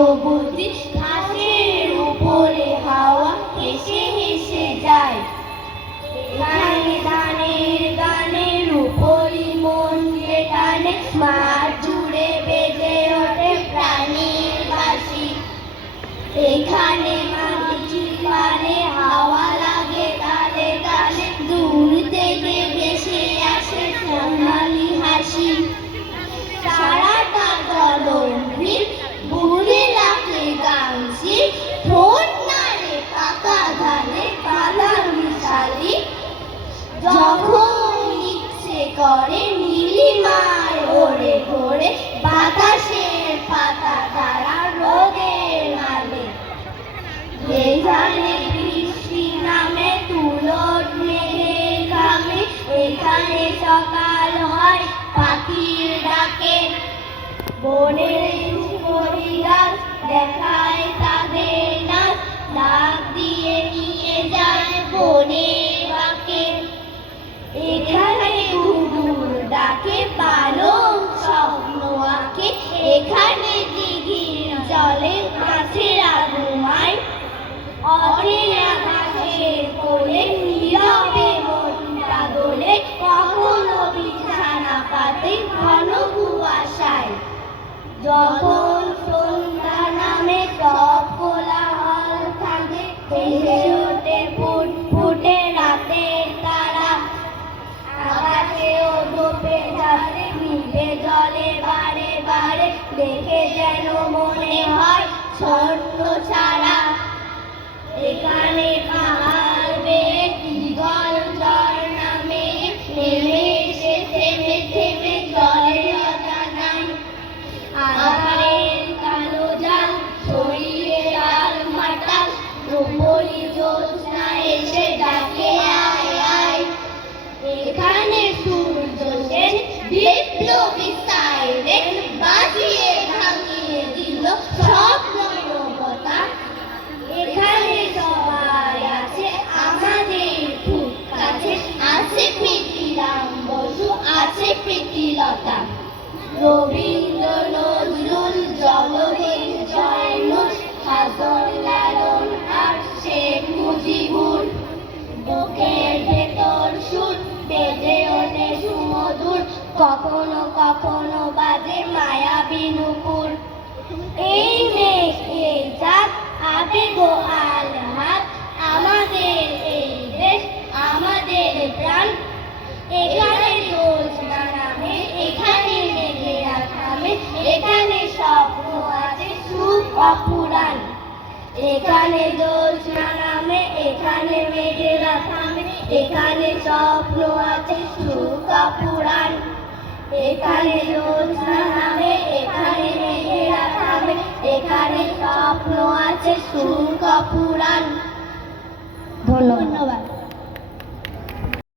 প্রবতী ঘাসের উপরে হাওয়া হেসে হেসে যায়। এখানে ধানের গানের উপরই মন যে টানে, মাঠ জুড়ে বেজে ওঠে প্রাণীর বাঁশি। এখানে মাঝি পানে হাওয়া লাগে তালে তালে, দূর থেকে ভেসে আসে সোনালি হাসি। সারাটা জলহীন বুড়ি রাখে গাংশি, ঠোঁট নাড়ে পাকা ধানে পালা মিশালি। যখন ইচ্ছে করে নীলিমার ওড়ে ঘোরে, বাতাসের পাতা দ্বারা রোদের আলে। এখানে বৃষ্টি নামে তুলোর মেঘের ঘামে, এখানে সকাল হয় পাখির ডাকে। বনের সুপারি গাছ দেখায় তাদের নাচ, ডাক দিয়ে নিয়ে যায় বনের বাঁকে। এখানে কুকুর ডাকে পালক স্বপ্ন আঁকে, এখানে দিঘির জলে মাছেরা ঘুমায়। অচেনা ঘাসের কোলে নীরবে মনটা দোলে, কখনো বিছানা পাতে ঘন কুয়াশায়। যখন সন্ধ্যা নামে সব কোলাহল থাকে, হেসে ওঠে ফুটফুটে রাতের তারা। আকাশেও ধোপে ঝাড়ে নিভে জলে বারে বারে, দেখে যেন মনে হয় স্বর্ণ ছাড়া। এখানে পাহাড় বেয়ে ঈগল ঝর্ণা মেয়ে নেমে এসে থেমে থেমে জলে অজানায়। আধারের কালো জাল ছড়িয়ে লাল মাটাল, রূপলি জ্যোৎস্না এসে ডাকে আয় আয়। এখানে সূর্য সেন বিপ্লবী সাইরেন বাজিয়ে ভাঙিয়ে দিল সব নীরবতা। এখানে সবাই আছে আমাদের খুব কাছে, আছে প্রীতিরাম বসু, আছে প্রীতিলতা। রবীন্দ্র নজরুল জগদীশ জয়নুল, হাসন লালন আর শেখ মুজিবুর। বুকের ভেতর সুর বেজে ওঠে সুমধুর, কখনো কখনো বাজে মায়াবী নূপুর। এই মেঘ এই চাঁদ আবেগ ও আহ্লাদ, আমাদের এই দেশ আমাদের প্রাণ। এখানে জ্যোৎস্না নামে, এখানে মেঘেরা থামে, এখানে স্বপ্ন আছে সুখ অপুরাণ। এখানে জ্যোৎস্না নামে, এখানে মেঘেরা থামে, এখানে স্বপ্ন আছে সুখ অপুরাণ। এখানে জ্যোৎস্না নামে, এখানে মেঘেরা থামে, এখানে স্বপ্ন আছে সুখ অপুরাণ। ধন্যবাদ।